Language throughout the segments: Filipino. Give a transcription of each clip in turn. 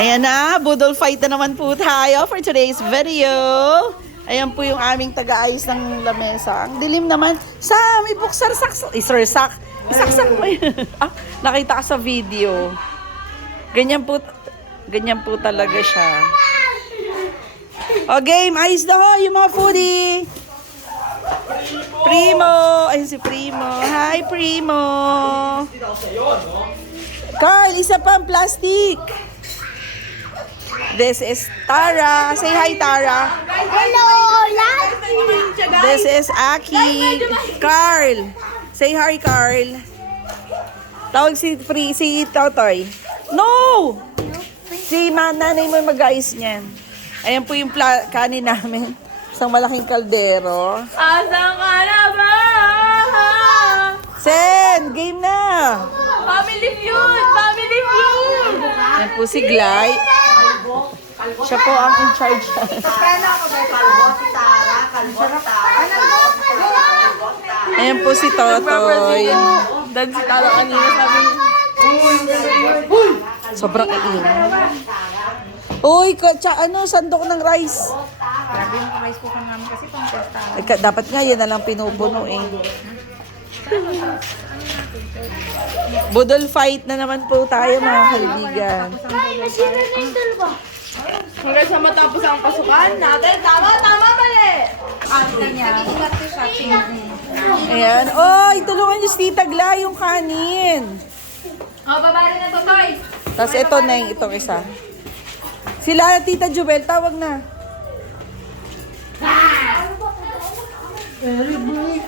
Ayan na, budol fight na naman po tayo for today's video. Ayan po yung aming taga-ayos ng lamesa. Ang dilim naman. Sam, ibuksarak. Isarsak. Isaksak mo yun. Nakita ka sa video. Ganyan po talaga siya. O game, ayos na ho yung mga foodie. Primo. Ayun si Primo. Hi, Primo. Carl, isa pang plastic. This is Tara. Say hi, Tara. Hello, This is Aki. Carl. Say hi, Carl. Tawag si Totoy. No! Si nanay mo mag-ayos niyan. Ayan po yung kanin namin. Isang malaking kaldero. Asan ka na ba? Sen, game na! Family feud! Family feud! Ayan po si Glay. Siya po ang in charge. Ayan po si Totoy. Dan si Tara kanina sabi Sobrang iin. Uy, sandok ng rice. Grabe yung rice cooker namin kasi pang testa. Dapat nga yan na lang pinupuno eh. Budol fight na naman po tayo mga kaibigan. Hanggang sa matapos ang pasukan natin. Tama, mali! Nag-iingat ko siya. Ayan. Oy, tulungan niyo si Tita Gla yung kanin. Babari na to, Toy. Tapos ito na yung itong isa. Sila, Tita Jubel, tawag na.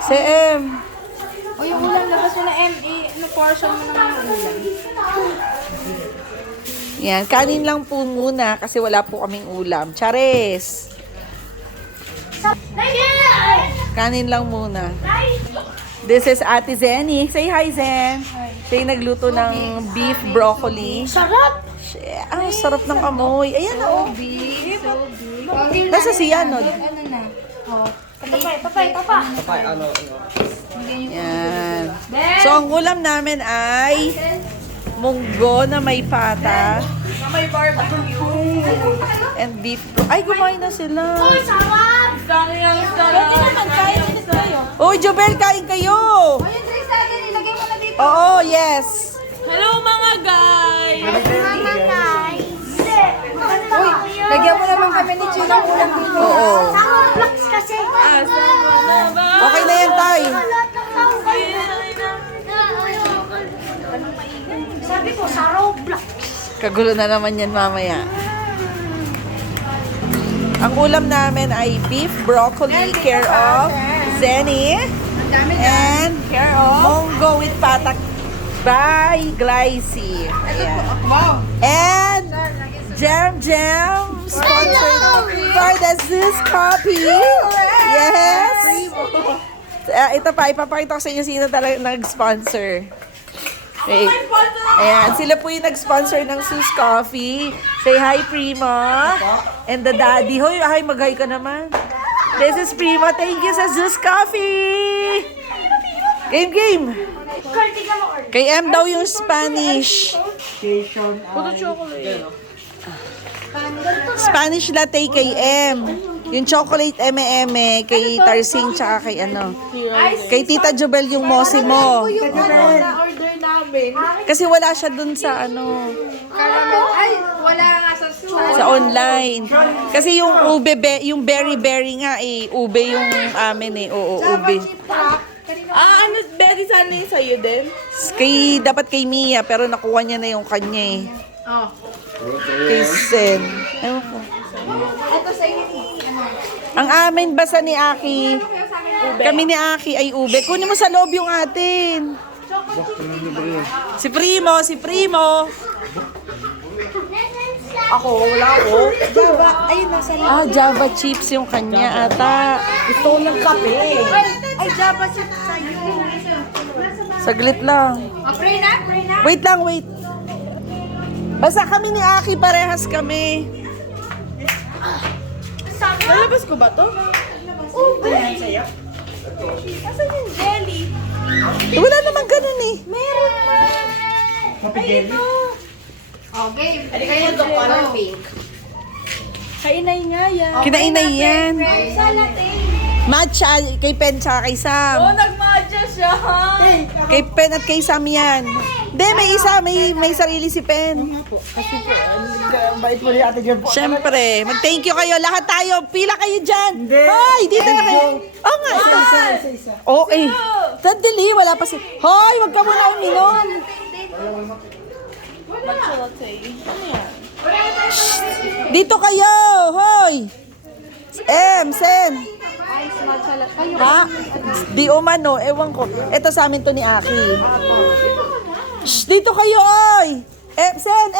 Si M. O yung ulam, labas mo na MA. Portion mo na yung ulam. Yan, kanin lang po muna kasi wala po kaming ulam. Chares. Kanin lang muna. This is Ate Zenny. Say hi, Zen. Siya yung nagluto ng beef broccoli. Sarap! Ang sarap ng amoy. Ayan o. Beef. Nasa si Yanod. Ano na? Oh. Papay. Yan. So, ang ulam namin ay munggo na may pata May barbecue. and beef. Ay, kumain na sila. Sarap! Dami ang sarap. Pwede naman, kain ulit kayo. Uy, Jobel, kain kayo. O yung 3 seconds, ilagay mo na dito. Oo, yes. Hello mga guys! Mga guys. Uy, lagyan mo naman kami ni Chino ng ulam dito. Oo. Sound blocks kasi. Okay na yan, Tay. Sabi ko, sa Roblox. Kagulo na naman yan mamaya. Ang ulam namin ay beef broccoli care of Zenny and Care of. munggo with patak by Glycy. Ayan. Wow! And Jam sponsored for the Zeus Coffee. Yes. Ito pa, ipapakita ko sa inyo sino talaga nag-sponsor. Wait. Ayan, sila po yung nag-sponsor ng Zeus Coffee. Say hi, Prima. And the daddy. Hoy, hi, mag-hi ka naman. This is Prima. Thank you sa Zeus Coffee. Game. Kay M daw yung Spanish. Spanish latte kay M. Yung chocolate M&M kay Tarsing tsaka kay kay Tita Jobel yung Mosimo. order namin. Kasi wala siya dun sa Caramel. Ay, wala nga sa online. Kasi yung yung berry nga ube yung amin Oo, ube. Betty, sana yung sa'yo din? Dapat kay Mia pero nakuha niya na yung kanya Oh. Kay Sen. Ewan ko. Ito sa inyo ni, Ang amin basta ni Aki. Kami ni Aki ay ube. Kunin mo sa loob yung atin. Si Primo. Ako, wala ako. Java, ay, nasa Java chips yung kanya ata. Gusto ko ng kape. Ay, Java siya sa'yo. Saglit lang. Pray na. Wait lang. Basta kami ni Aki, parehas kami. Nalabas ko ba to? Ube. Asan yung jelly? Wala naman ganun eh. Meron na. Ay, ito. Okay. Hindi kayo ito color pink. Kainay nga yan. Kinainay yan. Matcha kay Pen tsaka kay Sam. Nagmadya siya. Kay Pen at kay Sam yan. Hindi, may isa. May sarili si Pen. Bait mo rin ate Jen po. Siyempre, mag-thank you kayo. Lahat tayo. Pila kayo dyan. Hoy, dito na kayo. Oo nga. Isa. Okay. Sandali, wala pa si... Hoy, wag ka muna uminom. Dito kayo. Hoy. Sen. Ha? Di umano, ewan ko. Ito sa amin to ni Aki. Shh, dito kayo, oy. Sen,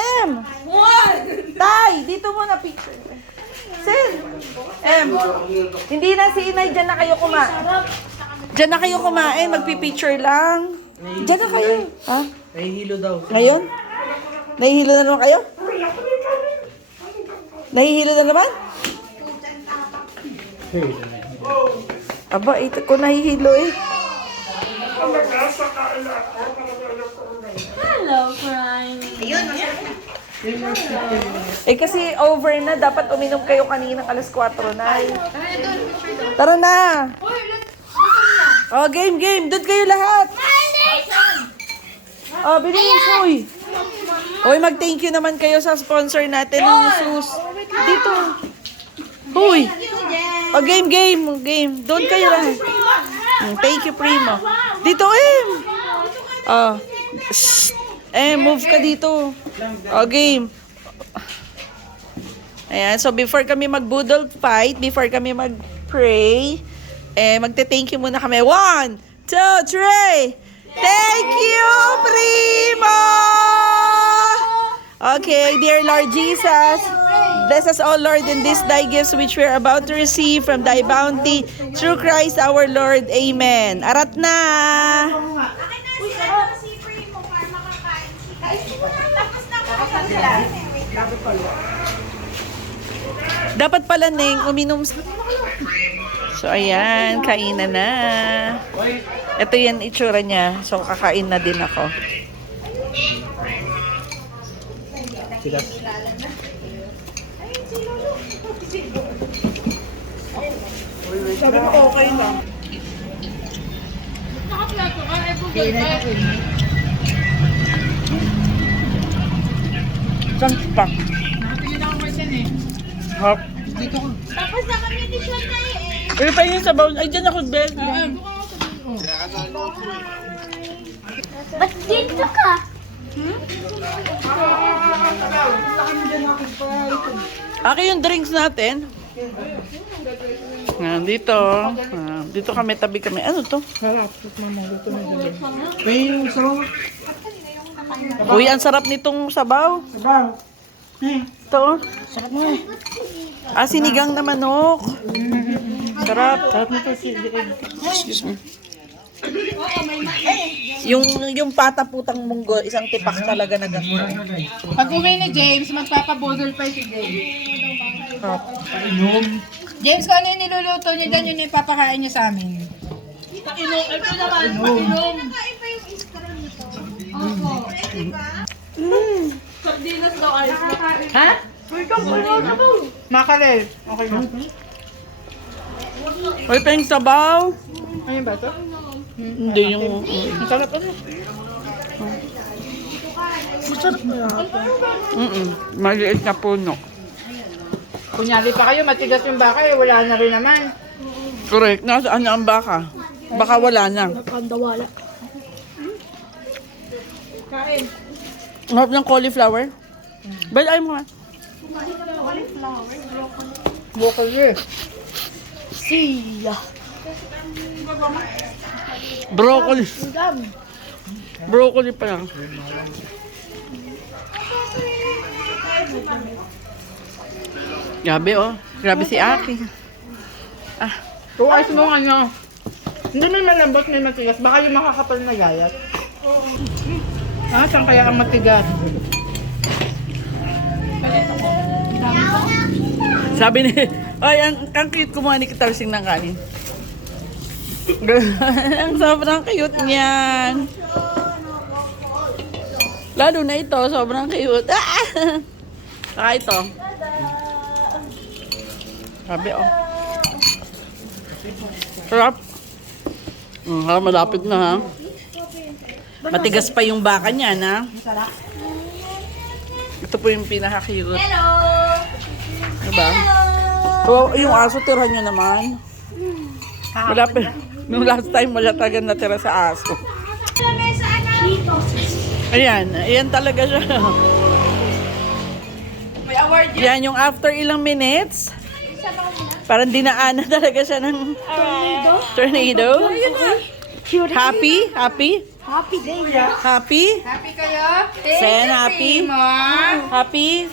Tay, dito muna picture. Sen. Hindi na si Inay, dyan na kayo kumain. Dyan na kayo kumain, magpipicture lang. Dyan na kayo. Ha? Nahihilo daw. Ngayon? Nahihilo na naman kayo? Nahihilo na naman? Aba, ito ko nahihilo eh. Hello, Prime. Eh kasi over na, dapat uminom kayo kanina alas 4 na. Tara na! Oh, game. Doon kayo lahat. Oh, bilis, uy. Uy, mag-thank you naman kayo sa sponsor natin ng sus. Dito. Uy. Oh, game. Doon kayo lahat. Thank you, Primo. Dito, Oh. Shh. Move ka dito. Oh, game. Ayan, so before kami mag-budol fight, before kami mag-pray, magte-thank you muna kami. 1, 2, 3. Thank you, Primo! Okay, dear Lord Jesus, bless us all, Lord, in this thy gifts which we are about to receive from thy bounty through Christ our Lord. Amen. Arat na! Dapat pala, Neng, uminom. So, ayan, kainan na. Ito yan itsura niya. So, kakain na din ako. Sabi mo, okay lang. Sanpak. Hap. Tapos na kami ni Sean na eh. Pero pa yun sa bowl. Ay, dyan ako, Ben. Ba't dito ka? Aki yung drinks natin. Dito. Dito kami, tabi kami. Ano to? May sabaw. Uy, ang sarap nitong sabaw. Sabaw. Ito. Sarap mo eh. Sinigang na manok. Sarap. Sarap nito si Excuse me. Yung pata-putang munggo, isang tipak talaga na gano'n. Pag uwi ni James, magpapabudol pa si James. James, kung ano yung niluluto niya dyan, yun yung ipapakain niya sa amin. Sardinas daw ayos na. Ha? Makarel. Okay na. Uy, peng sabaw. Ayun ba ito? Hindi yung... Ang sarap ano? Maliit na puno. Kunyari pa kayo, matigas yung baka eh, wala na rin naman. Correct. Nasaan na ang baka? Baka wala na. Nakandawala. Kain. Mahap ng cauliflower. Ba't ayaw mo nga? Broccoli. Siya. Broccoli. Broccoli pa lang. Grabe oh. Grabe si Aki. Kung ayos mo ano, hindi may malambot, may matigas. Baka yung makakapal na gayat. Saan kaya ang matigas? Sabi ni, ay, ang cute kumuha ni Kitarsing ng kanin. Ang sobrang cute niyan. Lalo na ito, sobrang cute. Ah! Saka ito. Sabi, oh. Sarap. Malapit na, ha? Matigas pa yung baka niya, na. Ito po yung pinaka-cute. Hello! Diba? So, yung aso, tira nyo naman. Malapit. Nung last time, wala talaga natira sa aso. Ayan, ayan talaga siya. May award yun. Yan, yung after ilang minutes, parang dinaanan talaga siya ng tornado. Happy? Happy? Happy day. Happy? Happy kayo? Sen, happy? Happy?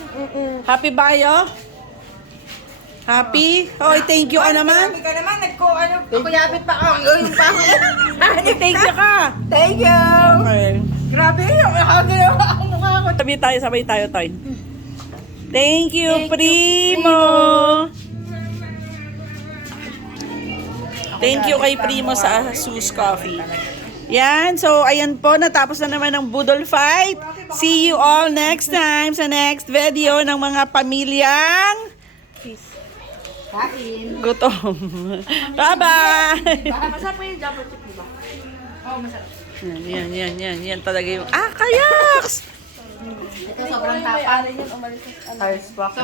Happy ba kayo? Happy? Hoy, thank you ka naman. Happy ka naman. Nagkuyapit pa ako. Yung pa ako. Thank you ka. Thank you. Okay. Grabe. Nakagalawa ang mukha ko. Sabay tayo, Toy. Thank you, Primo. Thank you kay Primo sa Sus Coffee. Yan, so ayan po, natapos na naman ang Budol Fight. See you all next time sa next video ng mga pamilyang gutom. Bye-bye! Masarap po yung double chip, diba? Oo, masarap. Yan talaga yung, kayaks! Ito sobrang tapa. Ice box.